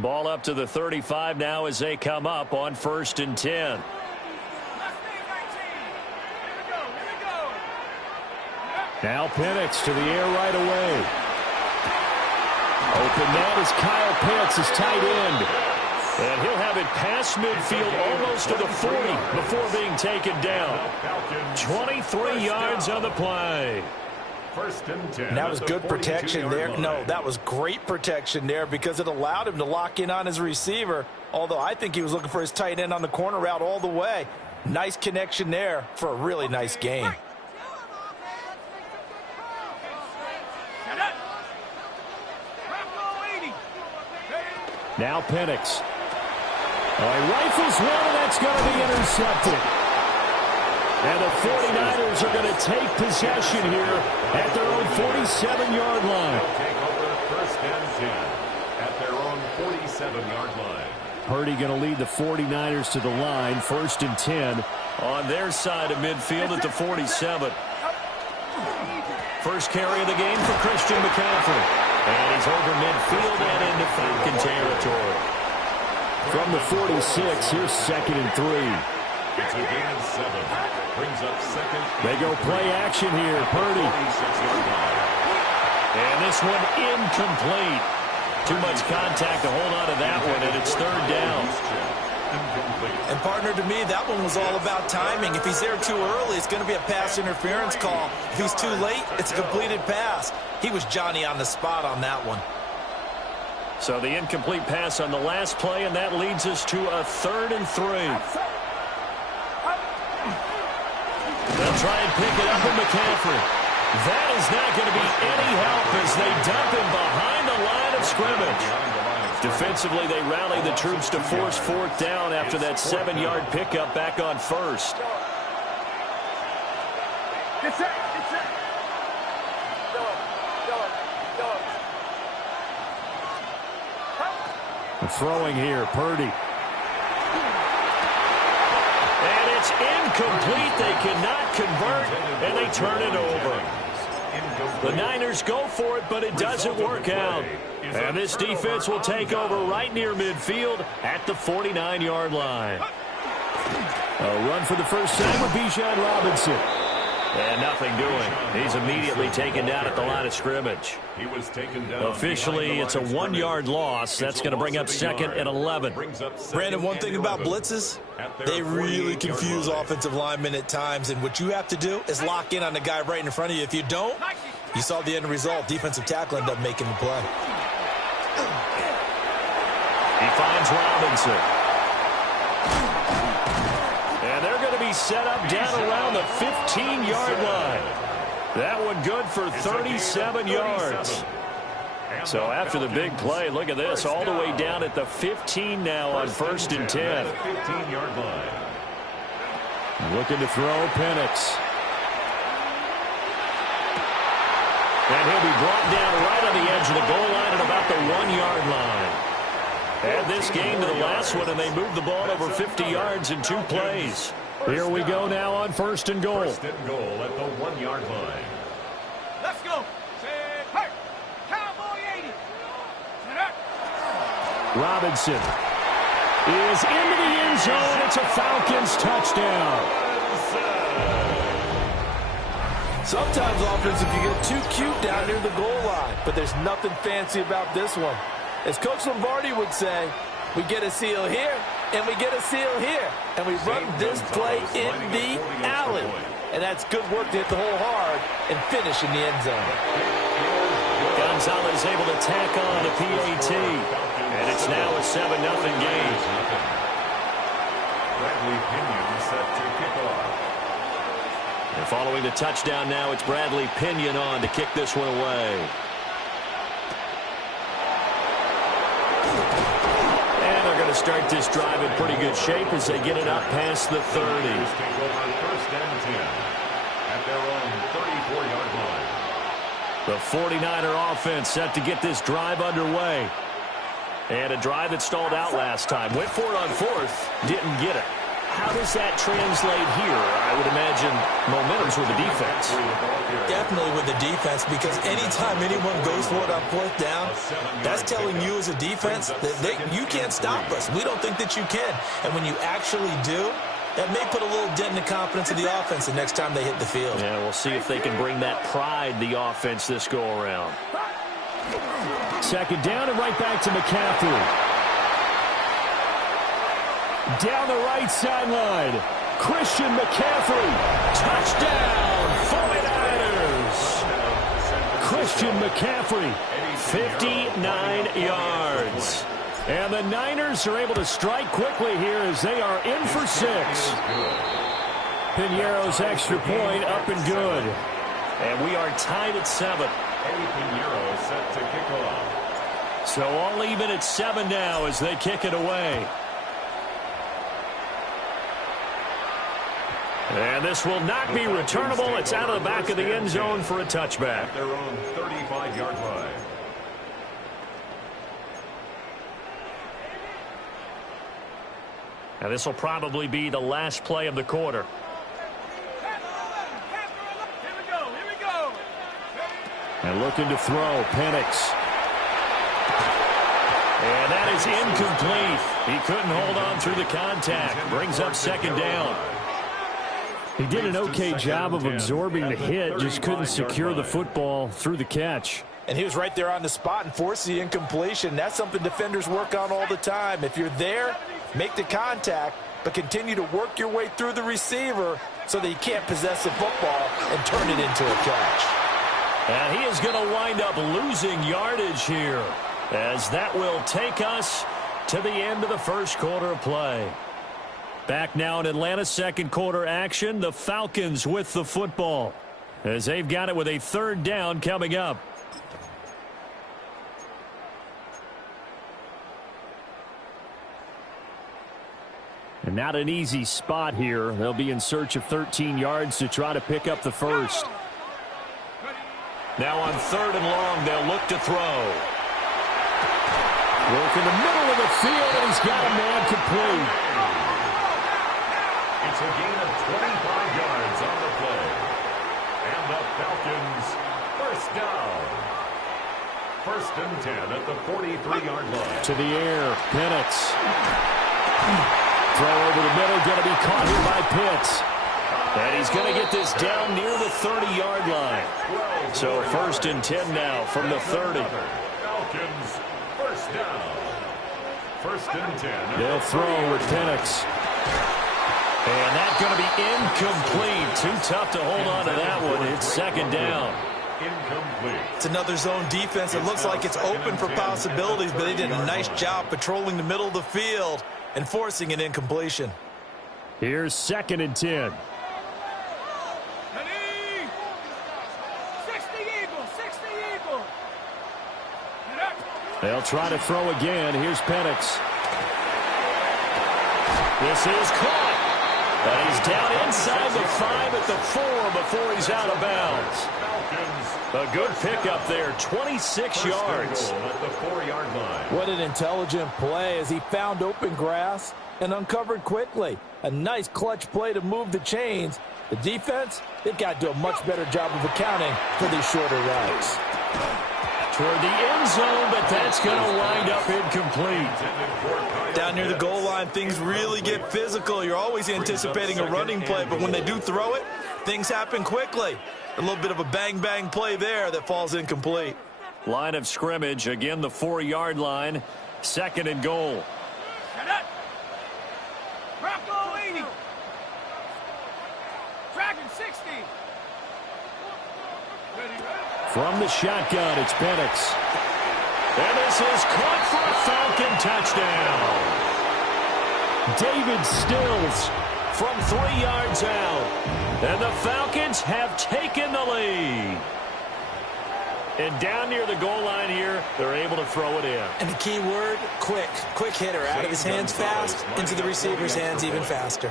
Ball up to the 35 now as they come up on 1st and 10. Now Penix to the air right away. Open net is Kyle Pitts, his tight end. And he'll have it past midfield almost to the 40 before being taken down. 23 yards on the play. 1st and 10. And that was good protection there. No, that was great protection there because it allowed him to lock in on his receiver. Although I think he was looking for his tight end on the corner route all the way. Nice connection there for a really nice game. Now Penix. He rifles one, and that's going to be intercepted. And the 49ers are going to take possession here at their own 47-yard line. Take over 1st and 10 at their own 47-yard line. Purdy going to lead the 49ers to the line, 1st and 10 on their side of midfield at the 47. First carry of the game for Christian McCaffrey. And he's over midfield and into Falcon territory. From the 46, here's 2nd and 3. It's a gain of 7. Brings up 2nd. They go play action here. Purdy. And this one incomplete. Too much contact to hold on to that one, and it's 3rd down. And, partner, to me, that one was all about timing. If he's there too early, it's going to be a pass interference call. If he's too late, it's a completed pass. He was Johnny on the spot on that one. So the incomplete pass on the last play, and that leads us to a 3rd and 3. They'll try and pick it up with McCaffrey. That is not going to be any help as they dump him behind the line of scrimmage. Defensively, they rally the troops to force 4th down after that 7-yard pickup back on 1st. Throwing here, Purdy. And it's incomplete. They cannot convert, and they turn it over. The Niners go for it, but it doesn't work out. And this defense will take over right near midfield at the 49-yard line. A run for the first time with Bijan Robinson. And nothing doing. He's immediately taken down at the line of scrimmage. He was taken down. Officially, it's a 1-yard loss. That's going to bring up 2nd and 11. Brandon, one thing about blitzes, they really confuse offensive linemen at times. And what you have to do is lock in on the guy right in front of you. If you don't, you saw the end result. Defensive tackle ended up making the play. He finds Robinson. And they're going to be set up down around the 15-yard line. That one good for 37 yards. So after the big play, look at this, all the way down at the 15 now on 1st and 10. 15-yard line. Looking to throw, Penix. And he'll be brought down right on the edge of the goal line at about the 1-yard line. Add this game to the last one, and they moved the ball over 50 yards in 2 plays. Here we go now on 1st and goal. 1st and goal at the 1-yard line. Let's go. Hey, Cowboy 80. Robinson is into the end zone. It's a Falcons touchdown. Sometimes offense, if you get too cute down near the goal line, but there's nothing fancy about this one. As Coach Lombardi would say, we get a seal here, and we get a seal here, and we run this play in the alley. And that's good work to hit the hole hard and finish in the end zone. Gonzalez able to tack on a PAT, and it's now a 7-0 game. Bradley Pinion set to kick off. And following the touchdown now, it's Bradley Pinion on to kick this one away. And they're going to start this drive in pretty good shape as they get it up past the 30. Take over 1st and 10 at their own 34-yard line. The 49er offense set to get this drive underway. And a drive that stalled out last time. Went for it on 4th, didn't get it. how does that translate here? I would imagine momentum's with the defense. Definitely with the defense, because anytime anyone goes for it on fourth down, that's telling you as a defense that you can't stop us. We don't think that you can. And when you actually do, that may put a little dent in the confidence of the offense the next time they hit the field. Yeah, we'll see if they can bring that pride, the offense, this go-around. Second down and right back to McCaffrey. Down the right sideline, Christian McCaffrey. Touchdown, 49ers. Christian McCaffrey, 59 yards. And the Niners are able to strike quickly here as they are in for 6. Piñeiro's extra point up and good. And we are tied at 7. Eddie Piñeiro set to kick off. So all even at 7 now as they kick it away. And this will not be returnable. It's out of the back of the end zone for a touchback. At their own 35-yard line. Now this will probably be the last play of the quarter. Here we go. And looking to throw, Penix. And that is incomplete. He couldn't hold on through the contact. Brings up second down. He did an okay job of absorbing the hit, just couldn't secure the football through the catch. And he was right there on the spot and forced the incompletion. That's something defenders work on all the time. If you're there, make the contact, but continue to work your way through the receiver so that he can't possess the football and turn it into a catch. And he is going to wind up losing yardage here, as that will take us to the end of the first quarter of play. Back now in Atlanta's second quarter action, the Falcons with the football, as they've got it with a third down coming up. And not an easy spot here. They'll be in search of 13 yards to try to pick up the first. Now on third and long, they'll look to throw. Work in the middle of the field, and he's got a man complete. It's a gain of 25 yards on the play. And the Falcons first down. 1st and 10 at the 43-yard line. To the air, Penix. Throw over the middle, going to be caught here by Pitts. And he's going to get this down near the 30-yard line. So 1st and 10 now from the 30. Falcons first down. 1st and 10. They'll throw with Penix. And that's going to be incomplete. Too tough to hold on to that one. It's second down. Incomplete. It's another zone defense. It looks like it's open for possibilities, but they did a nice job patrolling the middle of the field and forcing an incompletion. Here's 2nd and 10. Ready? 60 Eagle. Get up. They'll try to throw again. Here's Penix. This is caught. And he's down inside the 5 at the 4 before he's out of bounds. A good pickup there, 26 yards. At the 4-yard line. What an intelligent play as he found open grass and uncovered quickly. A nice clutch play to move the chains. The defense, they've got to do a much better job of accounting for these shorter routes. Toward the end zone, but that's going to wind up incomplete. Down near the goal line, things really get physical. You're always anticipating a running play, but when they do throw it, things happen quickly. A little bit of a bang-bang play there that falls incomplete. Line of scrimmage, again the 4-yard line, 2nd and goal. Get up. Bronco 80. Dragon 60. Ready. From the shotgun, it's Penix. And this is caught for a Falcon touchdown. David Stills from 3 yards out. And the Falcons have taken the lead. And down near the goal line here, they're able to throw it in. And the key word, quick. Quick hitter. Out of his hands fast, into the receiver's hands even faster.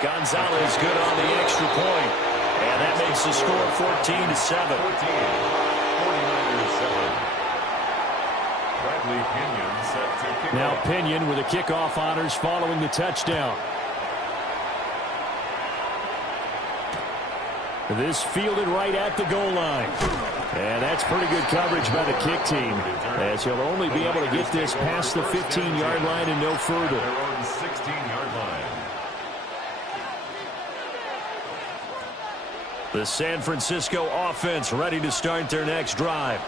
Gonzalez good on the extra point. And that makes the score 14-7. 49ers 7. Bradley Pinion set to Now Pinion with the kickoff honors following the touchdown. This fielded right at the goal line. And that's pretty good coverage by the kick team, as he'll only be able to get this past the 15-yard line and no further. Their own 16-yard line. The San Francisco offense ready to start their next drive.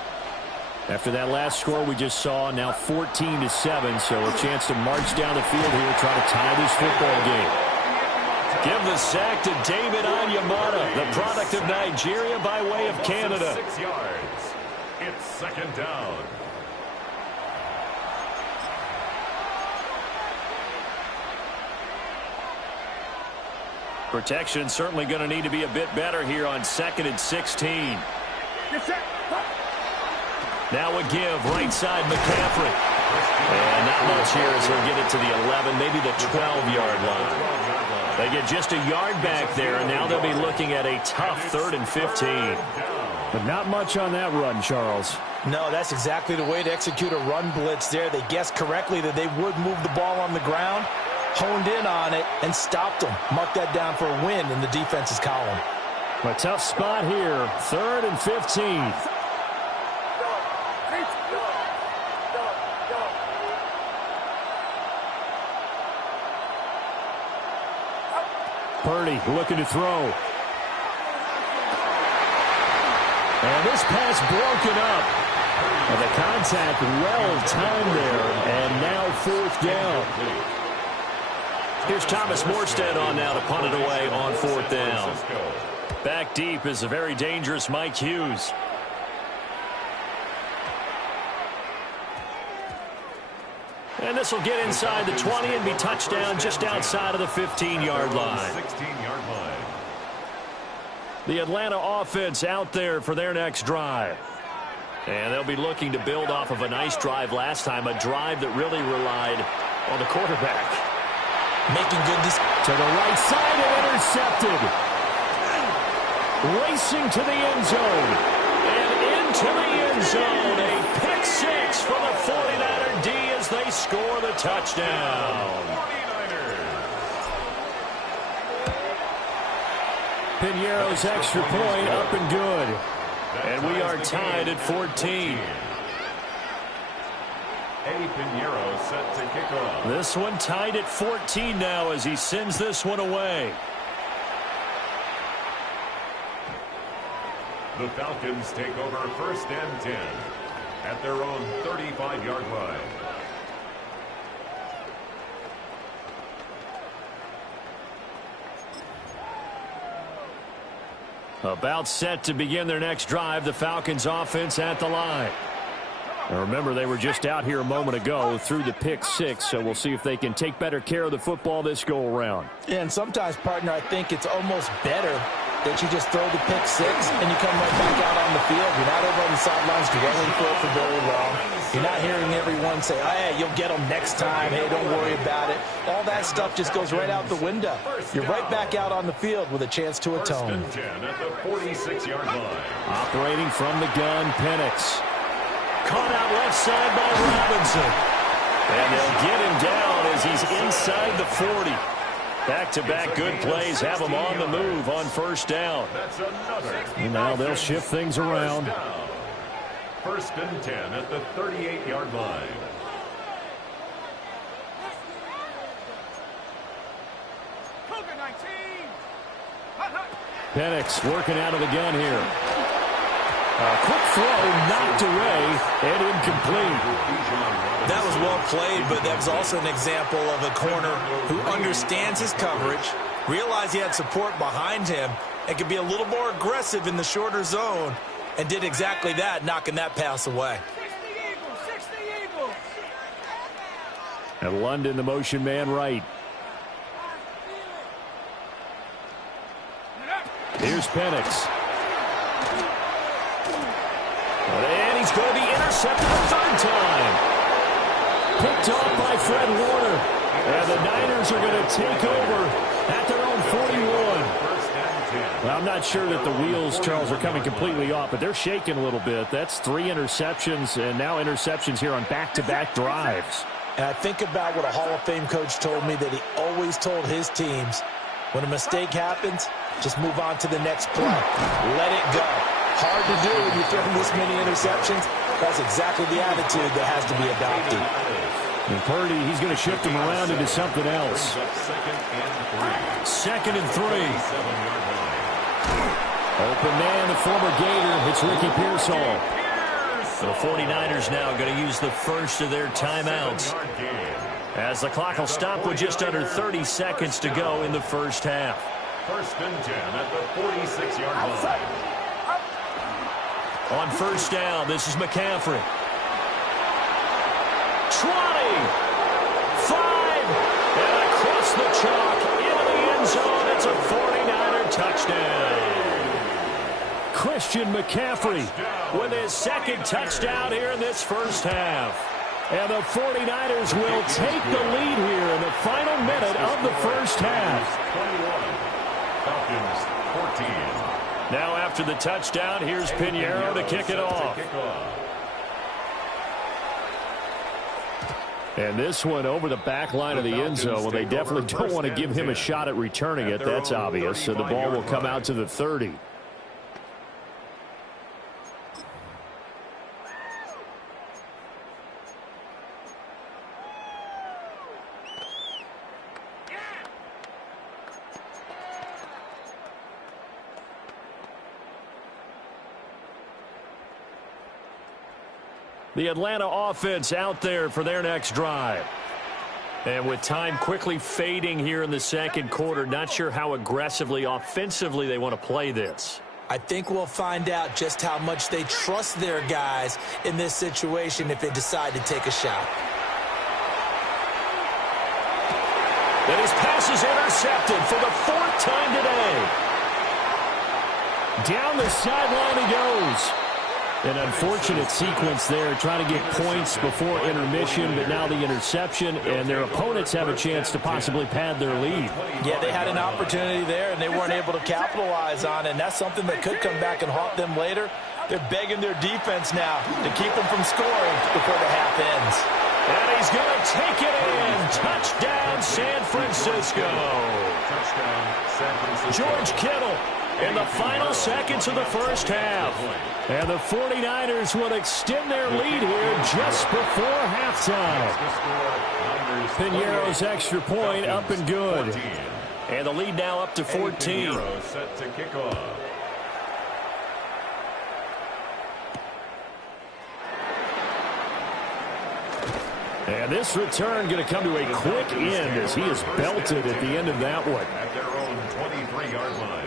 After that last score we just saw, now 14-7, so a chance to march down the field here, try to tie this football game. Give the sack to David Onyemata, the product of Nigeria by way of Canada. 6 yards. It's second down. Protection certainly going to need to be a bit better here on 2nd and 16. Now a give, right side McCaffrey. And not much here as he'll get it to the 11, maybe the 12-yard line. They get just a yard back there, and now they'll be looking at a tough 3rd and 15. But not much on that run, Charles. No, that's exactly the way to execute a run blitz there. They guessed correctly that they would move the ball on the ground, honed in on it, and stopped them. Mark that down for a win in the defense's column. A tough spot here, 3rd and 15. Purdy looking to throw. And this pass broken up. And the contact well timed there. And now 4th down. Here's Thomas Morstead on now to punt it away on 4th down. Back deep is a very dangerous Mike Hughes. And this will get inside the 20 and be touchdown just outside of the 15-yard line. 16-yard line. The Atlanta offense out there for their next drive. And they'll be looking to build off of a nice drive last time, a drive that really relied on the quarterback. Making good to the right side and intercepted. Racing to the end zone. And into the end zone. A pick six for the 49er D as they score the touchdown. 49ers. Piñeiro's extra point up and good. And we are tied at 14. Eddie Piñeiro set to kick off. This one tied at 14 now as he sends this one away. The Falcons take over 1st and 10 at their own 35-yard line. About set to begin their next drive, the Falcons offense at the line. Now remember, they were just out here a moment ago through the pick six, so we'll see if they can take better care of the football this go-around. Yeah, and sometimes, partner, I think it's almost better that you just throw the pick six and you come right back out on the field. You're not over on the sidelines dwelling for it for very long. You're not hearing everyone say, oh, hey, you'll get them next time. Hey, don't worry about it. All that stuff just goes right out the window. You're right back out on the field with a chance to atone. 1st and 10 at the 46-yard line. Operating from the gun, Penix. Caught out left side by Robinson. And they'll get him down as he's inside the 40. Back-to-back good plays have him on the move on 1st down. That's another. And now they'll shift things around. 1st and 10 at the 38-yard line. Cougar 19. Penix working out of the gun here. A quick throw knocked away and incomplete. That was well played, but that was also an example of a corner who understands his coverage, realized he had support behind him, and could be a little more aggressive in the shorter zone, and did exactly that, knocking that pass away. 60 Eagles. And London, the motion man right. Here's Penix. And he's going to be intercepted a 3rd time. Picked off by Fred Warner. And the Niners are going to take over at their own 41. Well, I'm not sure that the wheels, Charles, are coming completely off, but they're shaking a little bit. That's 3 interceptions, and now interceptions here on back-to-back drives. And I think about what a Hall of Fame coach told me, that he always told his teams, when a mistake happens, just move on to the next play. Let it go. Hard to do when you throw this many interceptions. That's exactly the attitude that has to be adopted. And Purdy, he's going to shift him around into something else. Second and 3. Open man, the former Gator. It's Ricky Pearsall. The 49ers now going to use the first of their timeouts, as the clock will stop with just under 30 seconds to go in the first half. First and 10 at the 46-yard line. On first down, this is McCaffrey. 20, 5, and across the chalk into the end zone. It's a 49er touchdown. Christian McCaffrey with his second touchdown here in this first half. And the 49ers will take the lead here in the final minute of the first half. 21, Falcons 14. Now after the touchdown, here's Pinheiro to kick it off. And this one over the back line of the end zone. Well, they definitely don't want to give him a shot at returning it. That's obvious. So the ball will come out to the 30. The Atlanta offense out there for their next drive. And with time quickly fading here in the second quarter, not sure how aggressively, offensively they want to play this. I think we'll find out just how much they trust their guys in this situation if they decide to take a shot. And his pass is intercepted for the 4th time today. Down the sideline he goes. An unfortunate sequence there, trying to get points before intermission, but now the interception, and their opponents have a chance to possibly pad their lead. Yeah, they had an opportunity there, and they weren't able to capitalize on it, and that's something that could come back and haunt them later. They're begging their defense now to keep them from scoring before the half ends. And he's going to take it in. Touchdown, San Francisco. Touchdown, San Francisco. George Kittle in the final seconds of the first half. And the 49ers will extend their lead here just before halftime. Pinheiro's extra point up and good. And the lead now up to 14. Set to kick off. And this return going to come to a quick end as he is belted at the end of that one. At their own 23-yard line.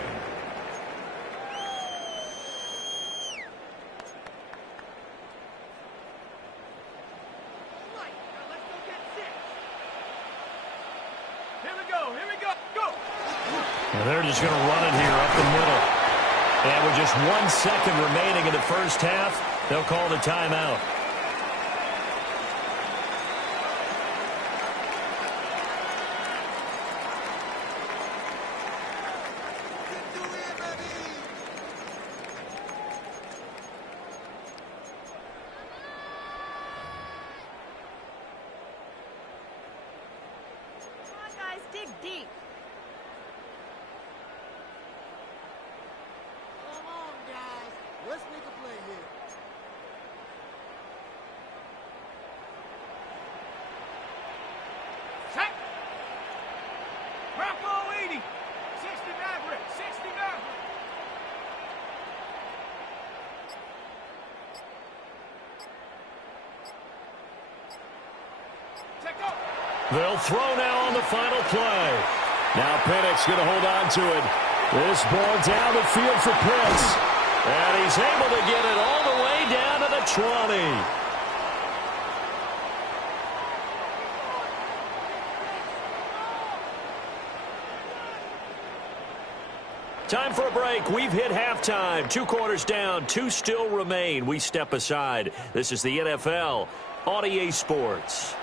And they're just going to run it here up the middle. And with just 1 second remaining in the first half, they'll call the timeout. Come on, guys, dig deep. Come on, guys. Let's make a play here. Check. Bravo 80. 60 Maverick. 60 Maverick. Check up. They'll throw now on the final play. Now Penix going to hold on to it. This ball down the field for Pitts. And he's able to get it all the way down to the 20. Time for a break. We've hit halftime. 2 quarters down. 2 still remain. We step aside. This is the NFL on EA Sports.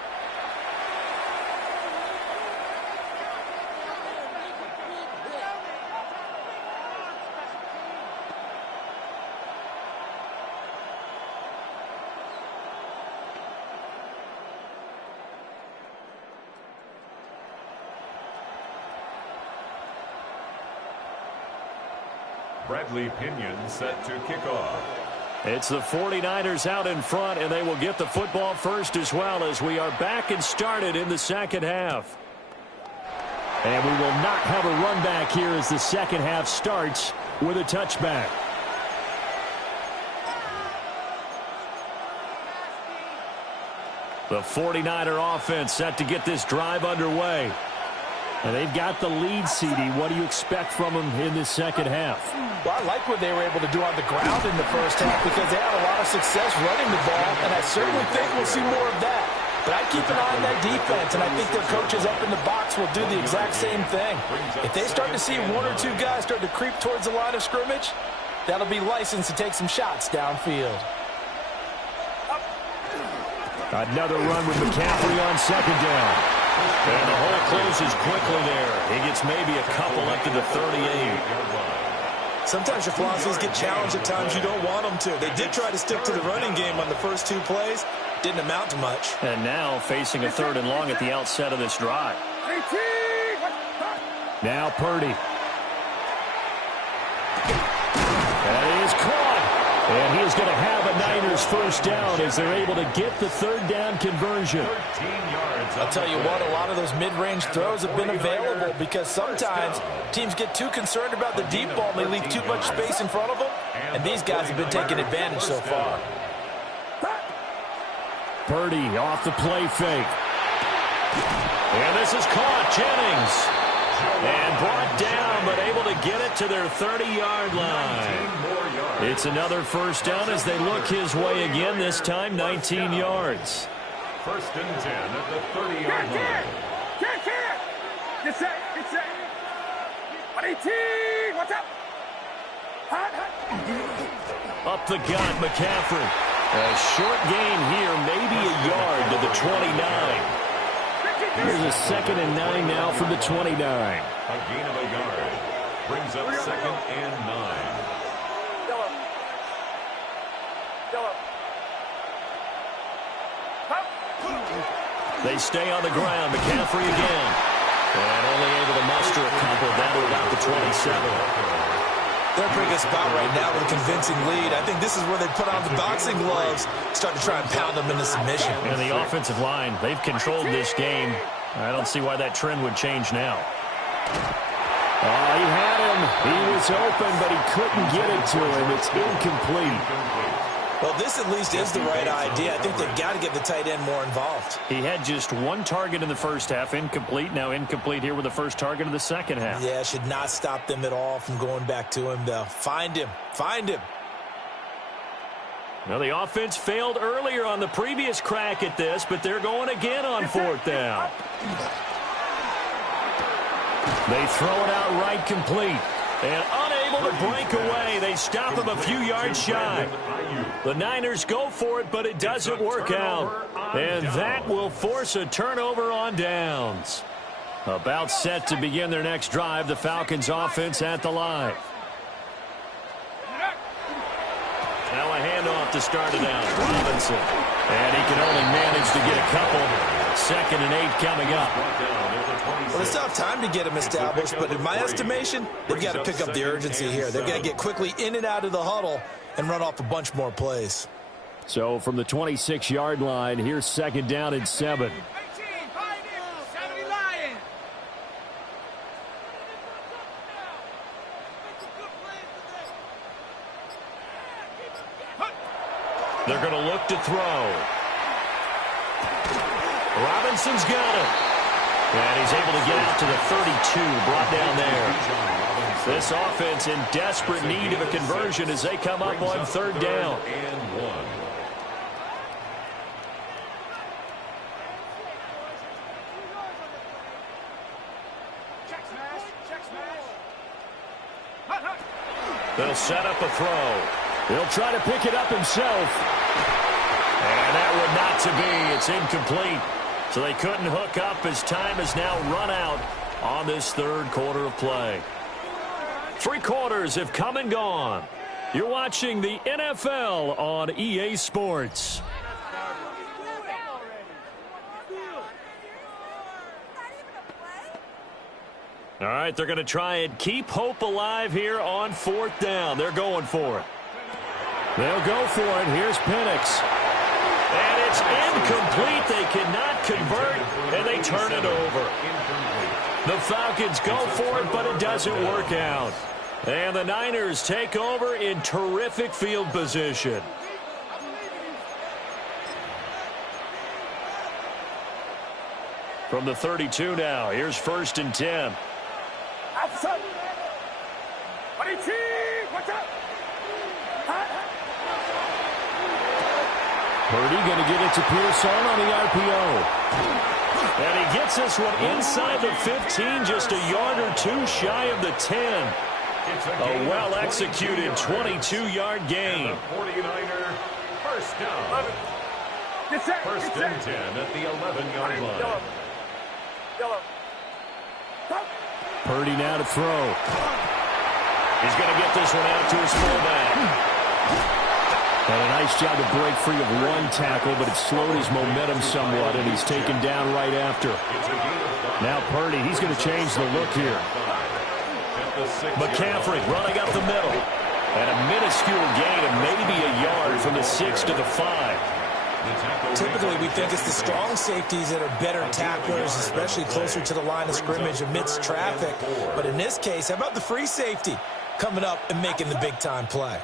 Bradley Pinion set to kick off. It's the 49ers out in front, and they will get the football first as well as we are back and started in the second half. And we will not have a run back here as the second half starts with a touchback. The 49er offense set to get this drive underway. And they've got the lead, CD. What do you expect from them in this second half? Well, I like what they were able to do on the ground in the first half because they had a lot of success running the ball, and I certainly think we'll see more of that. But I keep an eye on that defense, and I think their coaches up in the box will do the exact same thing. If they start to see one or two guys start to creep towards the line of scrimmage, that'll be licensed to take some shots downfield. Another run with McCaffrey on second down. And the hole closes quickly there. He gets maybe a couple up to the 38. Sometimes your philosophies get challenged at times you don't want them to. They did try to stick to the running game on the first two plays. Didn't amount to much. And now facing a 3rd and long at the outset of this drive. Now Purdy. That is caught. And he is going to have a Niners first down as they're able to get the 3rd down conversion. I'll tell you what, a lot of those mid-range throws have been available because sometimes teams get too concerned about the deep ball and they leave too much space in front of them. And these guys have been taking advantage so far. Purdy off the play fake. And this is caught. Jennings. And brought down, but able to get it to their 30-yard line. It's another first down as they look his way again, this time 19 yards. 1st and 10 at the 30-yard line. Get set. Get set. 118. What's up? Up the gut, McCaffrey. A short gain here, maybe a yard to the 29. Here's a 2nd and 9 now from the 29. A gain of a yard. Brings up 2nd and 9. They stay on the ground. McCaffrey again. And only able to muster a couple down to about the 27. They're in a pretty good spot right now with a convincing lead. I think this is where they put on the boxing gloves, start to try and pound them into submission. And the offensive line, they've controlled this game. I don't see why that trend would change now. He had him. He was open, but he couldn't get it to him. It's incomplete. Well, this at least is the right idea. I think they've got to get the tight end more involved. He had just one target in the first half, incomplete. Now incomplete here with the first target of the second half. Yeah, should not stop them at all from going back to him, though. Find him. Find him. Well, the offense failed earlier on the previous crack at this, but they're going again on 4th down. They throw it out right complete. And unable to break away. They stop him a few yards shy. The Niners go for it, but it doesn't work out. And that will force a turnover on downs. About set to begin their next drive, the Falcons offense at the line. Now a handoff to start it out. Robinson. And he can only manage to get a couple. 2nd and 8 coming up. Well, they still have time to get him established, but in my estimation, they've got to pick up the urgency here. They've got to get quickly in and out of the huddle and run off a bunch more plays. So from the 26-yard line, here's 2nd down and 7. They're going to look to throw. Robinson's got it. And he's able to get out to the 32, brought down there. This offense in desperate need of a conversion as they come up on 3rd down. They'll set up a throw. He'll try to pick it up himself. And that would not to be. It's incomplete. So they couldn't hook up as time has now run out on this 3rd quarter of play. 3 quarters have come and gone. You're watching the NFL on EA Sports. All right, they're going to try and keep hope alive here on 4th down. They're going for it. They'll go for it. Here's Penix. And it's incomplete. They cannot convert, and they turn it over. The Falcons go for it, but it doesn't work out. And the Niners take over in terrific field position. From the 32 now, here's 1st and 10. Outside. Watch out. Purdy going to get it to Pearson on the RPO. And he gets this one inside the 15, just a yard or two shy of the 10. A well-executed 22-yard gain. 49er, first down. First and 10 at the 11-yard line. Purdy now to throw. He's going to get this one out to his fullback. And a nice job to break free of one tackle, but it slowed his momentum somewhat, and he's taken down right after. Now Purdy, he's going to change the look here. McCaffrey running up the middle. And a minuscule gain of maybe a yard from the 6 to the 5. Typically, we think it's the strong safeties that are better tacklers, especially closer to the line of scrimmage amidst traffic. But in this case, how about the free safety coming up and making the big-time play?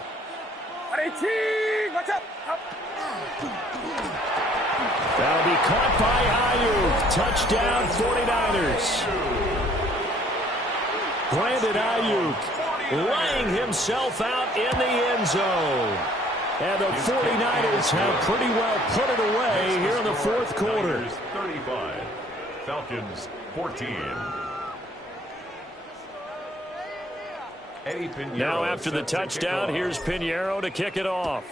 That'll be caught by Ayuk. Touchdown, 49ers. Brandon Ayuk laying himself out in the end zone. And the 49ers have pretty well put it away here in the 4th quarter. 35, Falcons 14. Now after the touchdown, here's Pinheiro to kick it off.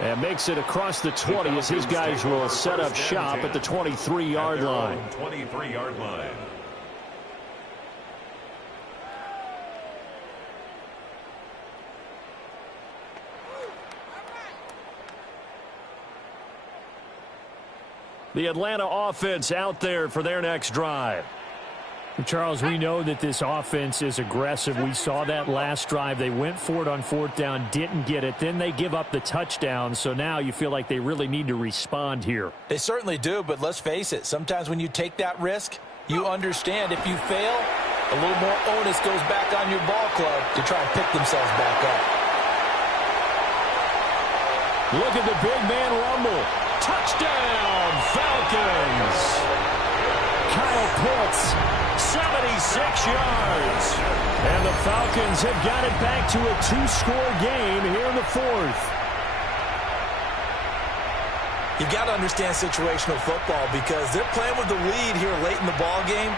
And makes it across the 20 as his guys will set up shop at the 23-yard line. 23-yard line. The Atlanta offense out there for their next drive. Charles, we know that this offense is aggressive. We saw that last drive. They went for it on 4th down, didn't get it. Then they give up the touchdown. So now you feel like they really need to respond here. They certainly do, but let's face it. Sometimes when you take that risk, you understand if you fail, a little more onus goes back on your ball club to try and pick themselves back up. Look at the big man rumble. Touchdown, Falcons. Kyle Pitts, 76 yards. And the Falcons have got it back to a 2-score game here in the 4th. You got to understand situational football because they're playing with the lead here late in the ball game.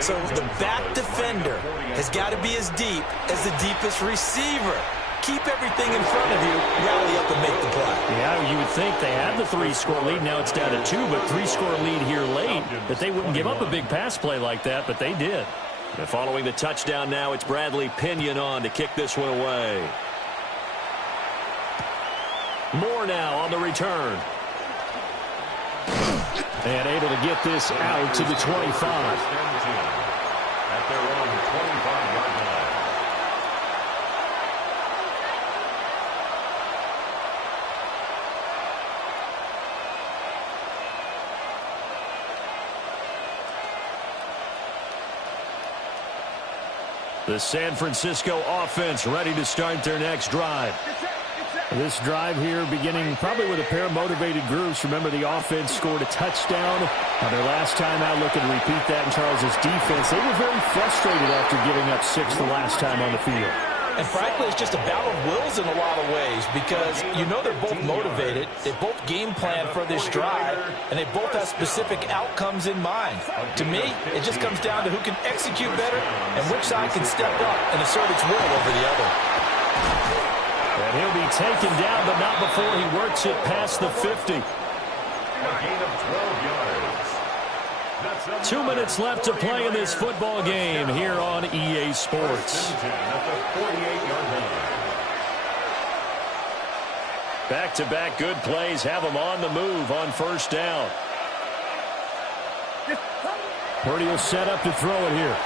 So the back defender has got to be as deep as the deepest receiver. Keep everything in front of you, rally up and make the play. Yeah, you would think they had the 3-score lead. Now it's down to 2, but 3-score lead here late, that they wouldn't give up a big pass play like that, but they did. And following the touchdown now, it's Bradley Pinion on to kick this one away. Moore now on the return. And able to get this out to the 25. At their own 25-yard line. The San Francisco offense ready to start their next drive. This drive here beginning probably with a pair of motivated groups. Remember, the offense scored a touchdown on their last time out. Looking to repeat that in Charles's defense. They were very frustrated after giving up 6 the last time on the field. And frankly, it's just a battle of wills in a lot of ways because you know they're both motivated. They both game plan for this drive, and they both have specific outcomes in mind. To me, it just comes down to who can execute better and which side can step up and assert its will over the other. And he'll be taken down, but not before he works it past the 50. A gain of 12 yards. 2 minutes left to play in this football game here on EA Sports. At the 48-yard line. Back-to-back good plays have them on the move on first down. Purdy will set up to throw it here.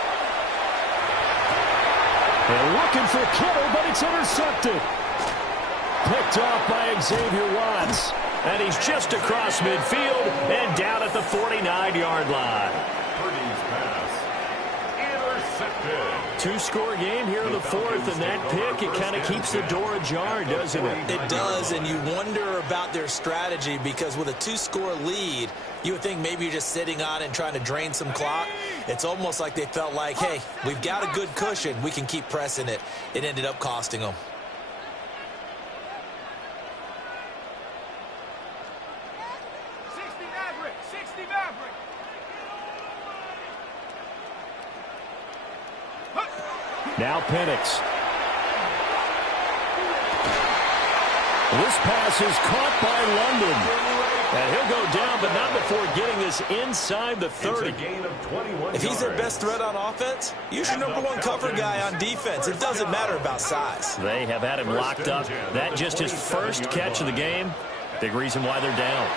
They're looking for Kittle, but it's intercepted. Picked off by Xavier Watts. And he's just across midfield and down at the 49-yard line. Purdy's pass intercepted. Two-score game here in the fourth, and that pick, it kind of keeps the door ajar, doesn't it? It does, and you wonder about their strategy because with a two-score lead, you would think maybe you're just sitting on it and trying to drain some clock. It's almost like they felt like, hey, we've got a good cushion. We can keep pressing it. It ended up costing them. Now Penix. This pass is caught by London. And he'll go down, but not before getting this inside the 30. If he's their best threat on offense, use your number one cover guy on defense. It doesn't matter about size. They have had him locked up. That just his first catch of the game. Big reason why they're down.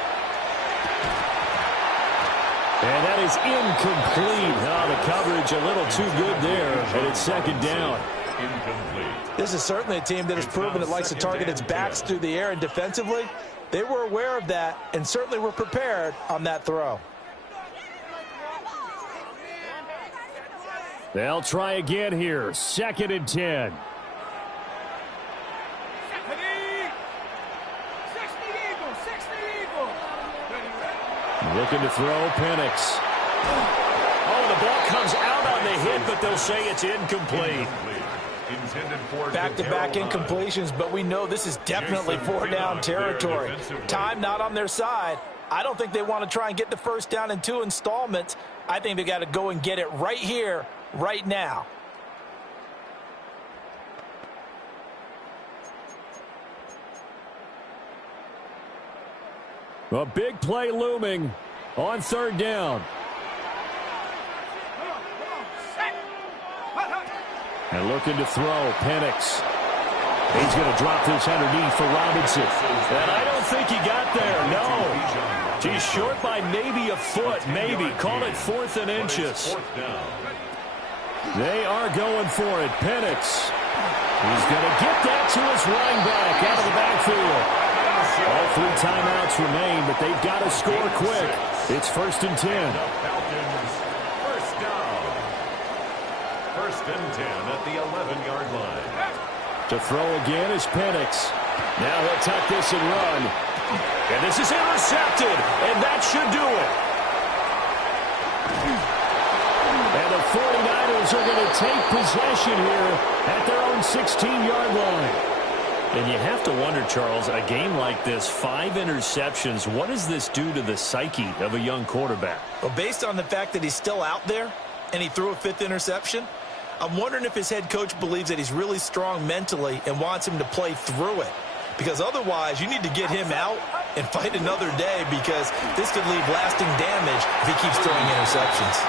And that is incomplete. Oh, the coverage a little too good there, and it's second down. Incomplete. This is certainly a team that has proven it likes to target its backs through the air, and defensively, they were aware of that and certainly were prepared on that throw. They'll try again here. 2nd and 10. Looking to throw, Penix. Oh, the ball comes out on the hit, but they'll say it's incomplete. Back-to-back incompletions, but we know this is definitely 4-down territory. Time not on their side. I don't think they want to try and get the first down in 2 installments. I think they got to go and get it right here, right now. A big play looming on 3rd down. And looking to throw, Penix. He's going to drop this underneath for Robinson. And I don't think he got there, no. He's short by maybe a foot, maybe. Call it 4th and inches. They are going for it. Penix. He's going to get that to his running back out of the backfield. All 3 timeouts remain, but they've got to score quick. It's 1st and 10. Falcons, first down. 1st and 10 at the 11-yard line. To throw again is Penix. Now he'll tuck this and run. And this is intercepted, and that should do it. And the 49ers are going to take possession here at their own 16-yard line. And you have to wonder, Charles, a game like this, 5 interceptions, what does this do to the psyche of a young quarterback? Well, based on the fact that he's still out there and he threw a 5th interception, I'm wondering if his head coach believes that he's really strong mentally and wants him to play through it. Because otherwise, you need to get him out and fight another day because this could leave lasting damage if he keeps throwing interceptions.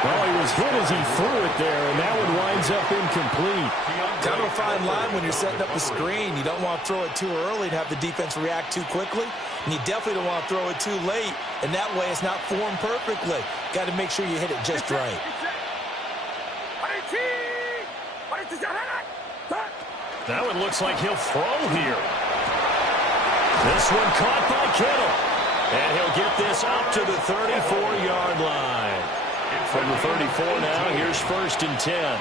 Well, he was hit as he threw it there, and that one winds up incomplete. Kind of a fine line when you're setting up the screen. You don't want to throw it too early and have the defense react too quickly. And you definitely don't want to throw it too late, and that way it's not formed perfectly. Got to make sure you hit it just right. That one looks like he'll throw here. This one caught by Kittle. And he'll get this up to the 34-yard line. From the 34 now, here's 1st and 10.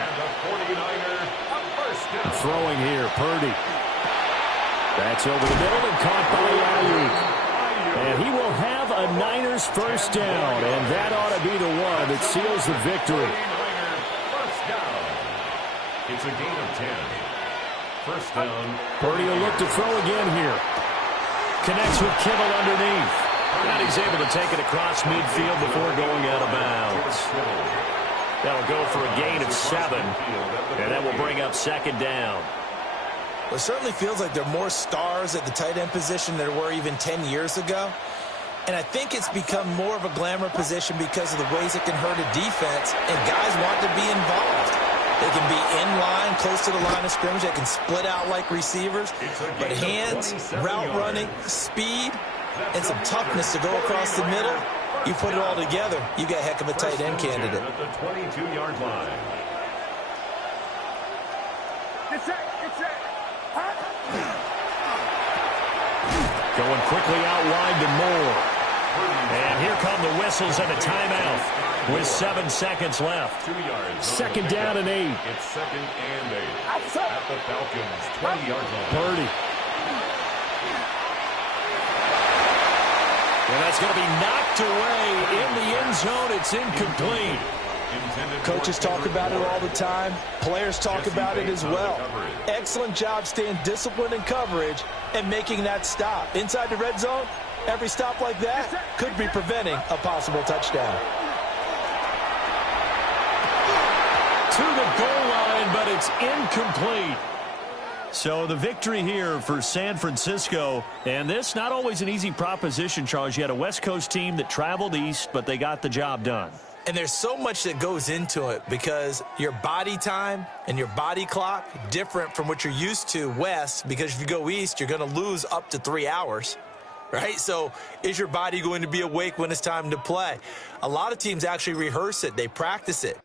Throwing here, Purdy. That's over the middle and caught by Ayuk. And he will have a Niners first down, and that ought to be the one that seals the victory. First down. It's a gain of 10. First down. Purdy will look to throw again here. Connects with Kittle underneath. And he's able to take it across midfield before going out of bounds. That'll go for a gain of 7. And that will bring up 2nd down. Well, it certainly feels like there are more stars at the tight end position than there were even 10 years ago. And I think it's become more of a glamour position because of the ways it can hurt a defense, and guys want to be involved. They can be in line, close to the line of scrimmage. They can split out like receivers. But hands, route running, speed, and some toughness to go across the middle, you put it all together, you got a heck of a tight end candidate. At the 22-yard line. Going quickly out wide to Moore. And here come the whistles and a timeout with 7 seconds left. 2 yards. Second down and 8. It's second and 8 at the Falcons' 20-yard line. Purdy. And that's going to be knocked away in the end zone. It's incomplete. Coaches talk about it all the time. Players talk about it as well. Excellent job staying disciplined in coverage and making that stop. Inside the red zone, every stop like that could be preventing a possible touchdown. To the goal line, but it's incomplete. So the victory here for San Francisco. And this, not always an easy proposition, Charles. You had a West Coast team that traveled east, but they got the job done. And there's so much that goes into it because your body time and your body clock different from what you're used to west, because if you go east, you're going to lose up to 3 hours, right? So is your body going to be awake when it's time to play? A lot of teams actually rehearse it. They practice it.